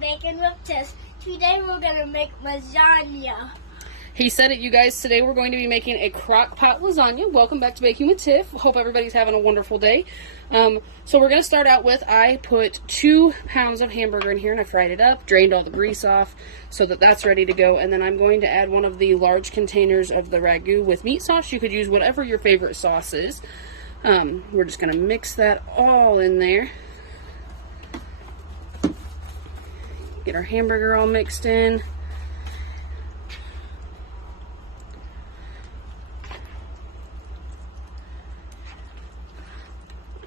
Bacon with Tiff. Today we're going to make lasagna. He said it, you guys. Today we're going to be making a crock pot lasagna. Welcome back to Baking with Tiff. Hope everybody's having a wonderful day. So we're going to start out with, I put 2 pounds of hamburger in here and I fried it up, drained all the grease off so that that's ready to go. And then I'm going to add one of the large containers of the ragu with meat sauce. You could use whatever your favorite sauce is. We're just going to mix that all in there. Get our hamburger all mixed in.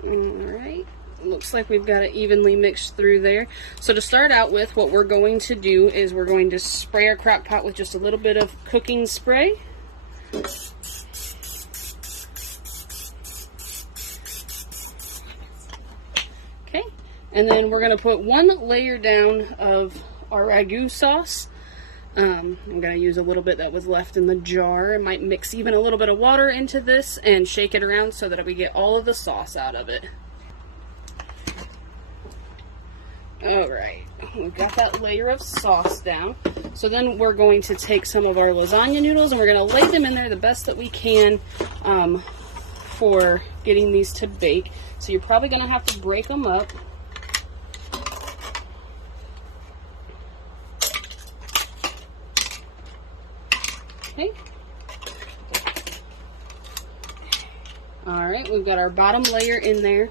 Alright, looks like we've got it evenly mixed through there. So to start out with, what we're going to do is we're going to spray our crock pot with just a little bit of cooking spray. Okay, and then we're going to put 1 layer down of our ragu sauce. I'm going to use a little bit that was left in the jar. I might mix even a little bit of water into this and shake it around so that we get all of the sauce out of it. Alright, we've got that layer of sauce down. So then we're going to take some of our lasagna noodles and we're going to lay them in there the best that we can for getting these to bake. So you're probably going to have to break them up. Okay. Alright, we've got our bottom layer in there.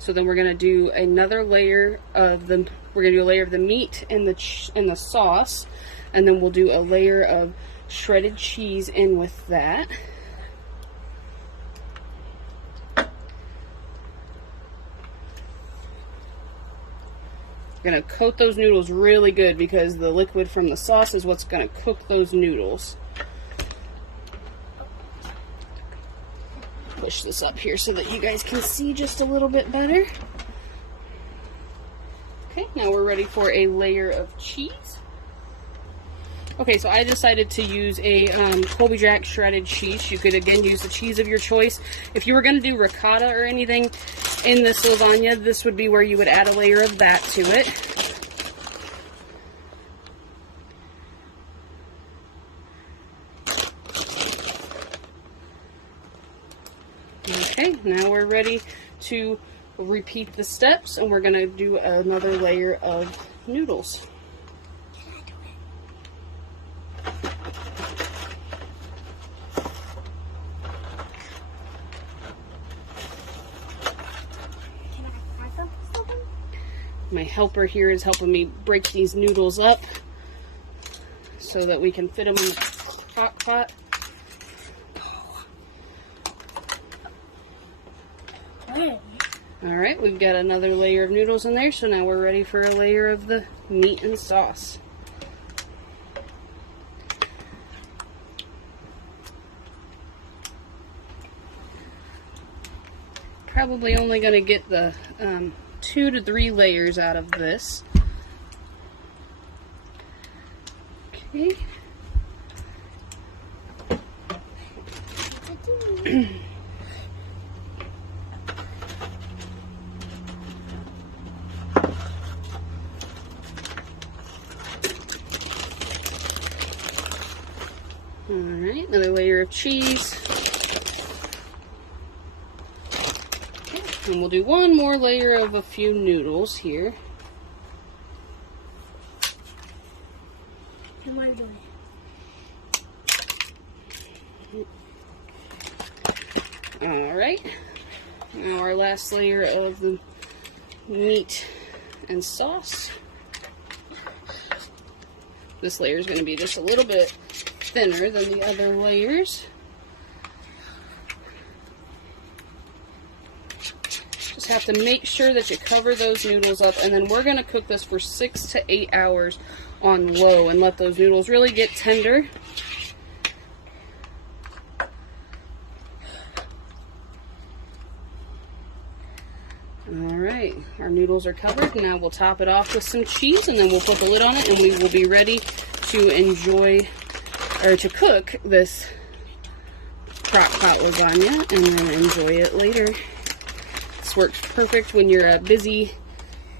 So then we're going to do another layer of the, meat and the sauce. And then we'll do a layer of shredded cheese in with that. Going to coat those noodles really good because the liquid from the sauce is what's going to cook those noodles. Push this up here so that you guys can see just a little bit better. Okay, now we're ready for a layer of cheese. Okay, so I decided to use a Colby Jack shredded cheese. You could again use the cheese of your choice. If you were going to do ricotta or anything in this lasagna, this would be where you would add a layer of that to it. Okay, now we're ready to repeat the steps and we're going to do another layer of noodles. My helper here is helping me break these noodles up so that we can fit them in the crock pot. Alright, we've got another layer of noodles in there, so now we're ready for a layer of the meat and sauce. Probably only going to get the 2 to 3 layers out of this. Okay. Alright, another layer of cheese. Okay, and we'll do 1 more layer of a few noodles here. Alright, now our last layer of the meat and sauce. This layer is going to be just a little bit thinner than the other layers. Just have to make sure that you cover those noodles up, and then we're going to cook this for 6 to 8 hours on low and let those noodles really get tender. Alright, our noodles are covered. Now we'll top it off with some cheese and then we'll put the lid on it and we will be ready to enjoy, or to cook this crock pot lasagna and then enjoy it later. This works perfect when you're a busy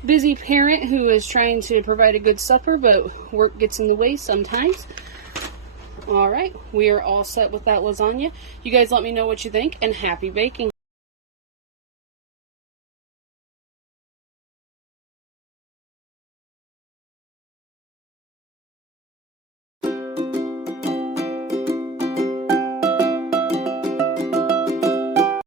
busy parent who is trying to provide a good supper, but work gets in the way sometimes. Alright, we are all set with that lasagna. You guys let me know what you think, and happy baking.